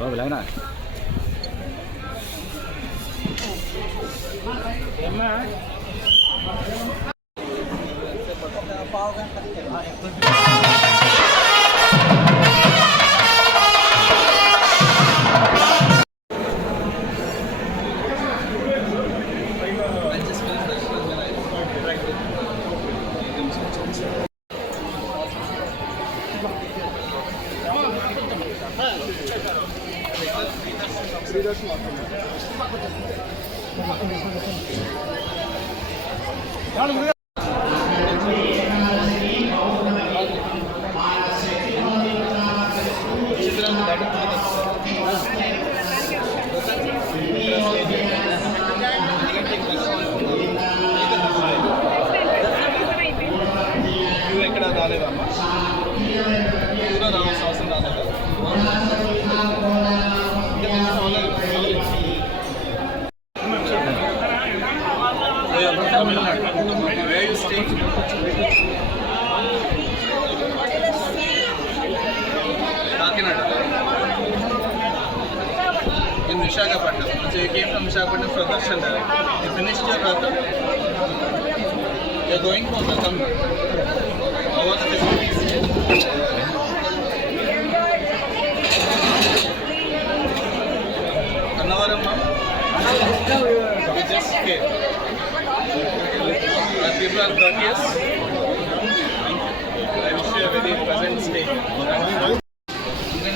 బాబు లేనా ఎక్కడ రాలేదమ్మా కూడా రావాల్సిన అవసరం రాలేదు. Kakinada in Visakhapatnam. So you came from Visakhapatnam for Darshan. You finished your Rata. You are going for the Tamil. How was the facilities? Annavaram, ma'am? You just came. People are courteous. I wish you a very pleasant stay.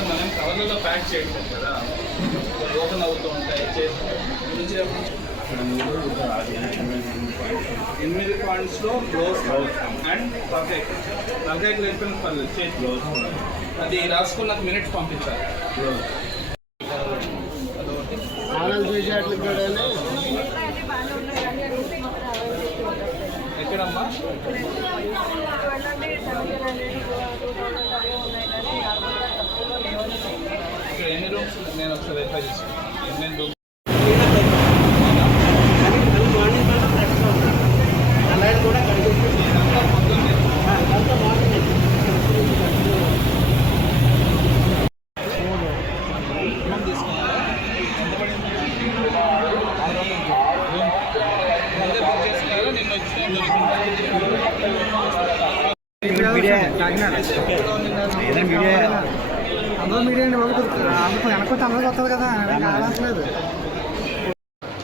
మనం కవర్లలో pack చేయడం కదా, open అవుతూ ఉంటాయి. 8 పాయింట్స్లో close and perfect. Perfect రేపు పర్లేదు చేసి close అది రాసుకుని నాకు మినిట్స్ పంపించాలి. ఎక్కడమ్మా? ఇక్కడ ఎన్ని రూమ్స్? నేను ఒకసారి వెరిఫై చేసుకున్నాను. ఎన్ని రూమ్స్?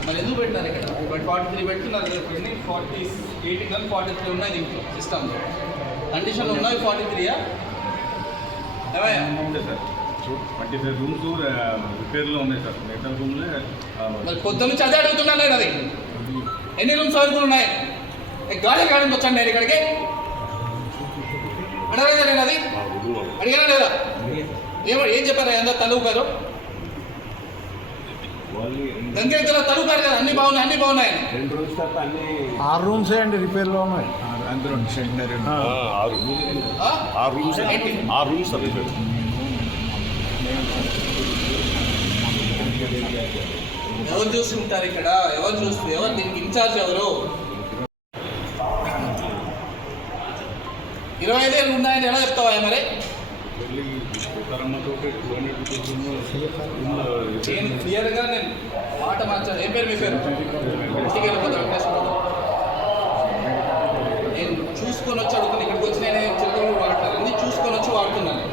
మరి ఎందుకు పెట్టినారు ఇక్కడ? 43 పెట్టుకున్నారు. 48 కానీ 43 ఉన్నాయి దీంట్లో సిస్టంలో. కండిషన్లు ఉన్నాయి 43యా? ఏమయ్యా? రూమ్స్ రిపేర్లో ఉన్నాయి సార్. మిగతా రూమ్లే మరి పొద్దు నుంచి అదే అడుగుతున్నాను నేను. అది ఎన్ని రూమ్స్ అవైలబుల్ ఉన్నాయి? గాడి గాడికి వచ్చాను నేను ఇక్కడికి. అడగలేదా నేను? అది అడిగానా లేదా? ఏం చెప్పారు? అందరూ తలుగుపారు. గంగేతలో తలుగుపారు కదా, అన్ని బాగున్నాయి, అన్ని బాగున్నాయి. 6 రూమ్స్ అండి రిపేర్లో ఉన్నాయి. ఎవరు చూసి ఉంటారు ఇక్కడ? ఎవరు చూస్తే? ఎవరు దీనికి ఇన్ఛార్జ్? ఎవరు? 25 ఏళ్ళు ఉన్నాయని ఎలా చెప్తావా మరి? నేను క్లియర్గా నేను మాట మార్చాను. ఏం పేరు మీ పేరు? ఇంటికి వెళ్ళిపోతాను. నేను చూసుకొని వచ్చి అడుగుతున్నాను. ఇక్కడికి వచ్చి నేను చిలకలు వాడతాను. అన్ని చూసుకొని వచ్చి వాడుతున్నాను.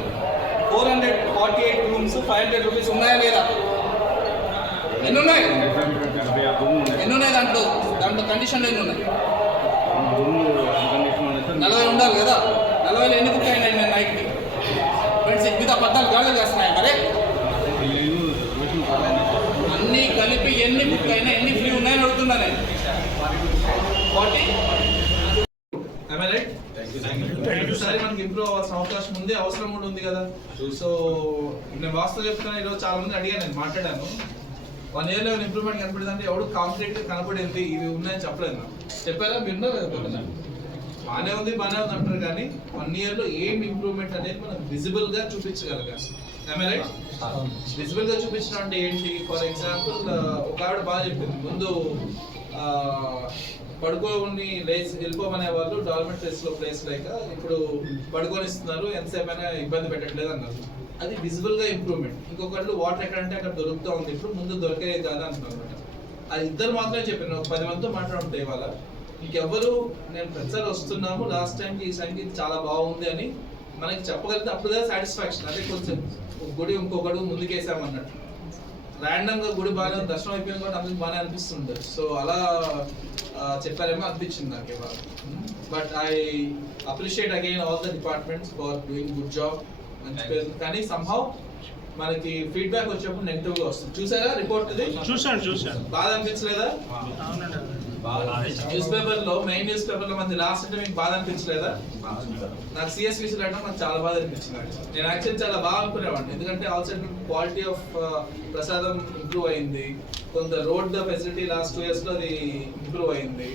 448 రూమ్స్ 500 రూపీస్ ఉన్నాయా లేదా? ఎన్ని ఉన్నాయి? ఎన్ని ఉన్నాయి దాంట్లో? కండిషన్లు ఎన్ని ఉన్నాయి? 40 ఉండాలి కదా. 40లో ఎన్ని బుక్ అయినాయి నేను నైట్కి? ఫ్రెండ్స్ మిగతా 14 గాళ్ళు చేస్తున్నాయి. మరి అన్నీ కలిపి ఎన్ని బుక్ అయినా ఎన్ని ఫ్రీ ఉన్నాయని అడుగుతున్నా నేను. 40 సరే, మనకి ఇంప్రూవ్ అవ్వాల్సిన అవకాశం ఉంది, అవసరం కూడా ఉంది కదా. సో నేను వాస్తవం చెప్తున్నా. ఈరోజు చాలా మంది అడిగాను, నేను మాట్లాడాను. 1 yearలో ఇంప్రూవ్మెంట్ కనపడింది అంటే ఎవడు కాంక్రీట్ కనపడేది ఇవి ఉన్నాయని చెప్పలేదు. చెప్పారా? మీరు బాగానే ఉంది అంటారు కానీ 1 yearలో ఏం ఇంప్రూవ్మెంట్ అనేది మనం విజిబుల్ గా చూపించగలగాలి. విజిబుల్ గా చూపించడం అంటే ఏంటి? ఫర్ ఎగ్జాంపుల్ ఒక ఆవిడ బాగా చెప్పింది. ముందు పడుకోని లేచి వెళ్ళిపోమనే వాళ్ళు డార్మెంటరీస్ లో ప్లేస్ లేక ఇప్పుడు పడుకొని ఇస్తున్నారు, ఎంతసేపు అయినా ఇబ్బంది పెట్టట్లేదు అన్నారు. అది విజిబుల్ గా ఇంప్రూవ్మెంట్. ఇంకొకళ్ళు వాటర్ ఎక్కడంటే అక్కడ దొరుకుతూ ఉంది, ఇప్పుడు ముందు దొరికేది కాదు అంటున్నారు అనమాట. అది ఇద్దరు మాత్రమే చెప్పాను, ఒక 10 మందితో మాట్లాడుంటే ఇవాళ. ఇంకెవ్వరు నేను ప్రతిసారి వస్తున్నాము లాస్ట్ టైంకి ఈ టైంకి చాలా బాగుంది అని మనకి చెప్పగలిగితే అప్పుడు కదా సాటిస్ఫాక్షన్. అదే కొంచెం ఒక గుడి ఇంకొకడు ముందుకేసామన్నట్టు. ర్యాండమ్ గా గుడి బాగా దర్శనం అయిపోయింది కూడా అందరికి బాగానే అనిపిస్తుంది. సో అలా చెప్పారేమో అనిపించింది నాకు ఇవాళ. But I appreciate again all the departments for doing good job. మంచి పేరు, కానీ సంహౌ మనకి ఫీడ్బ్యాక్ వచ్చేప్పుడు నెగిటివ్ గా వస్తుంది. చూసారా రిపోర్ట్? ఇది చూశాను. బాధ అనిపించలేదా? న్యూస్ పేపర్ లో, మెయిన్ న్యూస్ పేపర్ లో మంది లాస్ట్ అంటే మీకు బాధ అనిపించలేదా? నాకు సిఎస్విసి రావడం నాకు చాలా బాధ అనిపించింది. నేను యాక్చువల్లీ చాలా బాగా అనుకునేవాడిని, ఎందుకంటే ఆల్ సైడ్ క్వాలిటీ ఆఫ్ ప్రసాదం ఇంప్రూవ్ అయింది, కొంత రోడ్ ఫెసిలిటీ లాస్ట్ 2 years లో అది ఇంప్రూవ్ అయింది.